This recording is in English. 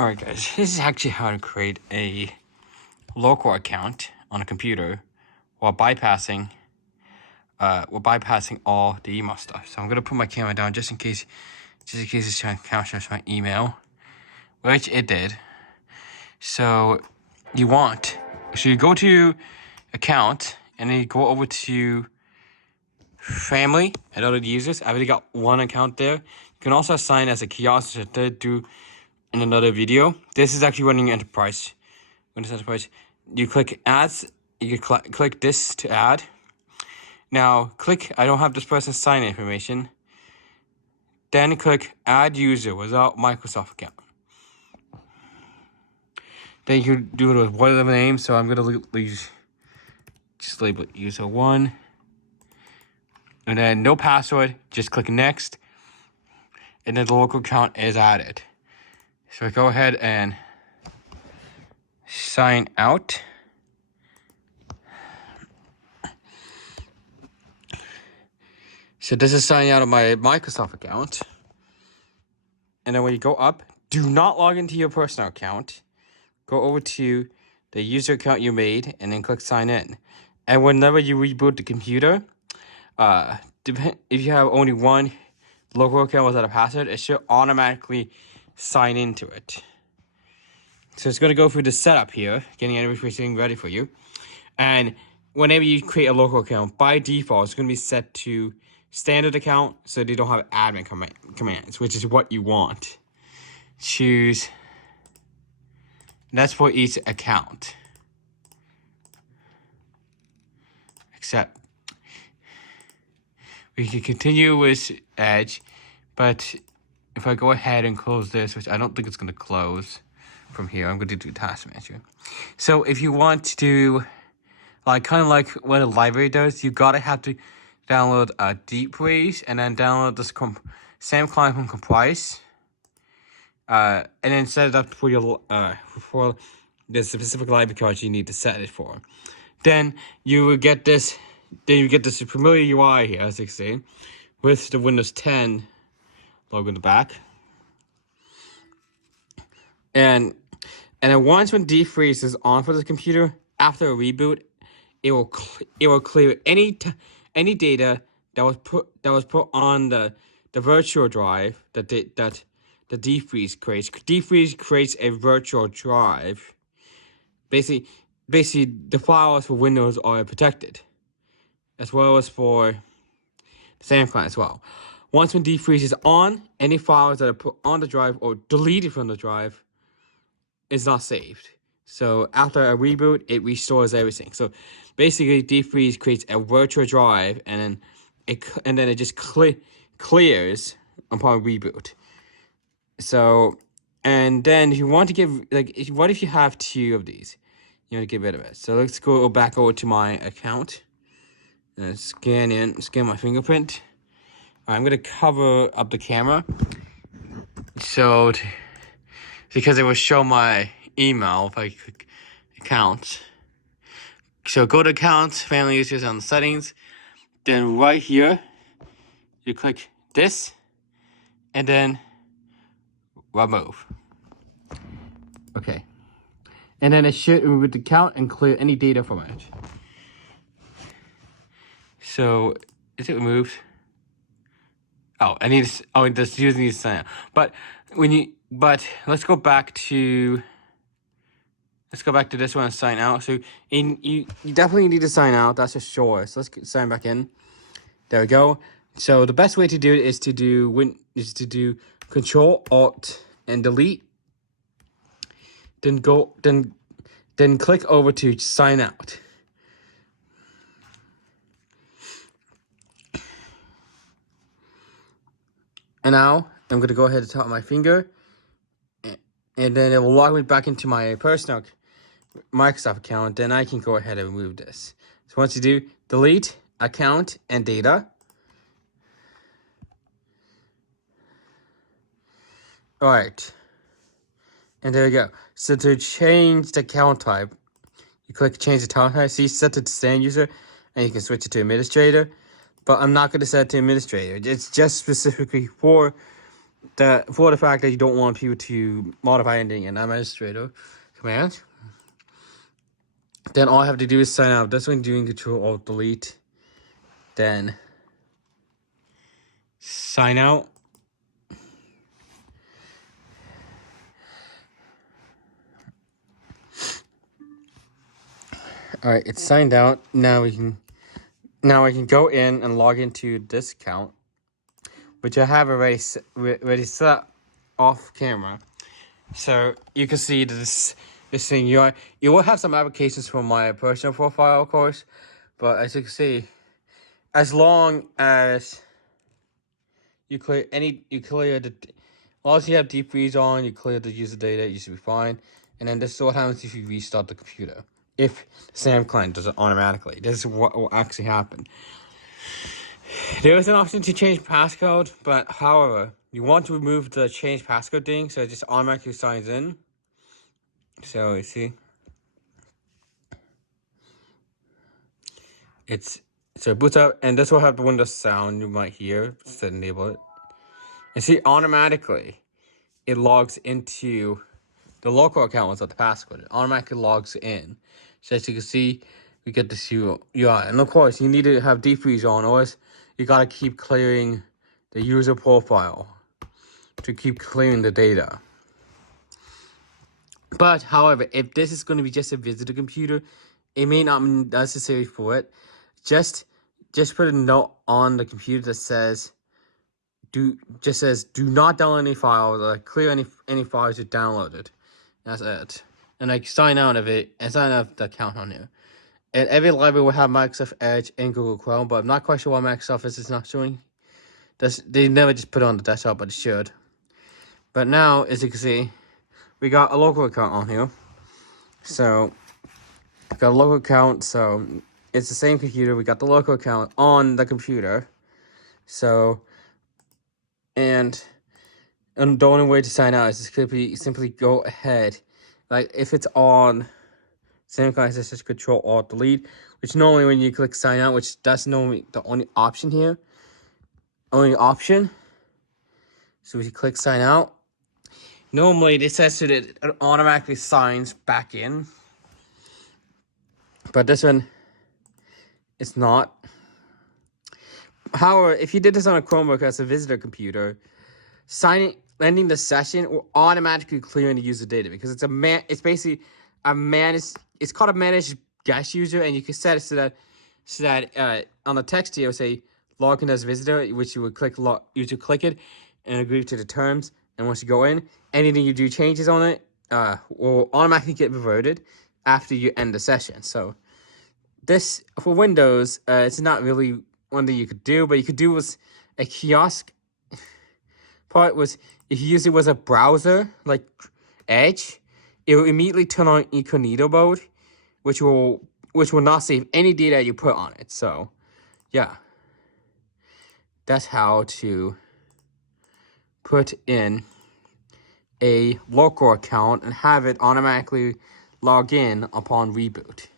Alright guys, this is actually how to create a local account on a computer while bypassing all the email stuff. So I'm gonna put my camera down just in case it's trying to capture my email, which it did. So you go to account and then you go over to family and other users. I've already got one account there. You can also assign as a kiosk, which I did do in another video. This is actually running enterprise. Windows Enterprise. You click ads. You can click this to add. Now click I don't have this person's sign information. Then click add user without Microsoft account. Then you can do it with whatever name. So I'm gonna just label it user 1. And then no password. Just click next. And then the local account is added. So go ahead and sign out. So this is signing out of my Microsoft account. And then when you go up, do not log into your personal account. Go over to the user account you made and then click sign in. And whenever you reboot the computer, if you have only one local account without a password, it should automatically sign into it. So it's going to go through the setup here, getting everything ready for you. And whenever you create a local account, by default, it's going to be set to standard account, so they don't have admin commands, which is what you want. Choose. That's for each account. Except we can continue with Edge, but if I go ahead and close this, which I don't think it's going to close from here, I'm going to do task manager. So if you want to do, kind of like what a library does, you gotta have to download a deep freeze and then download this SAM client from Comprise, and then set it up for your for the specific library card you need to set it for. Then you will get this. Then you get this familiar UI here, as you can see, with the Windows 10 logo in the back. And then once when defreeze is on for the computer, after a reboot, it will clear any data that was put on the virtual drive that the defreeze creates. Defreeze creates a virtual drive. Basically the files for Windows are protected, as well as for the SAM client as well. Once when defreeze is on, any files that are put on the drive or deleted from the drive is not saved. So after a reboot, it restores everything. So basically, defreeze creates a virtual drive, and then it just clears upon reboot. So, and then if you want to give what if you have 2 of these? You want to get rid of it. So let's go back over to my account and scan my fingerprint. I'm gonna cover up the camera so because it will show my email if I click accounts. So go to accounts, family users on the settings. Then right here, you click this, and then remove. Okay. And then it should remove the account and clear any data from it. So is it removed? Oh, this user needs to sign out. But let's go back to this one and sign out. So you definitely need to sign out, that's for sure. So let's sign back in. There we go. So the best way to do it is to do Control Alt and Delete. Then click over to sign out. And now I'm going to go ahead and tap my finger, and then it will log me back into my personal Microsoft account. Then I can go ahead and remove this. So once you do, delete account and data. All right. And there you go. So to change the account type, you click change the account type. See, set it to stand user, and you can switch it to administrator. But I'm not going to set it to administrator. It's just specifically for for the fact that you don't want people to modify anything in administrator command, then all I have to do is sign out. That's when doing Control Alt Delete. Then sign out. All right, it's signed out. Now I can go in and log into this account, which I have already set off camera. So you can see this thing. You will have some applications from my personal profile, of course, but as you can see, as long as you clear as long as you have deep freeze on, you clear the user data, you should be fine. And then this is what happens if you restart the computer. If the SAM client does it automatically, this is what will actually happen. There is an option to change passcode, but however, you want to remove the change passcode thing, so it just automatically signs in. So you see, so it boots up, and this will have the Windows sound you might hear to enable it. And see, automatically, it logs into the local account without the passcode. It automatically logs in. So as you can see, we get this UI. And of course, you need to have defreeze on, or else you gotta keep clearing the user profile to keep clearing the data. But however, if this is going to be just a visitor computer, it may not be necessary for it. Just put a note on the computer that says do not download any files, or clear any files you downloaded. That's it. And I sign out of it and sign out of the account on here. And every library will have Microsoft Edge and Google Chrome, but I'm not quite sure why Microsoft is not showing. They never just put it on the desktop, but it should. But now, as you can see, we got a local account on here. So, we got a local account, so it's the same computer. We got the local account on the computer. So, and the only way to sign out is to simply go ahead. Like, if it's on same kind as just Control Alt Delete, which normally when you click sign out, which that's normally the only option here. So if you click sign out, normally it says that it automatically signs back in. But this one, it's not. However, if you did this on a Chromebook as a visitor computer, ending the session will automatically clear the user data, because it's basically it's called a managed guest user, and you can set it so that on the text here it will say log in as visitor, which you would click it and agree to the terms. And once you go in, anything you do changes on it will automatically get reverted after you end the session. So this, for Windows, it's not really one thing you could do, but you could do was a kiosk part was if you use it with a browser like Edge, it will immediately turn on incognito mode, which will not save any data you put on it. So yeah, that's how to put in a local account and have it automatically log in upon reboot.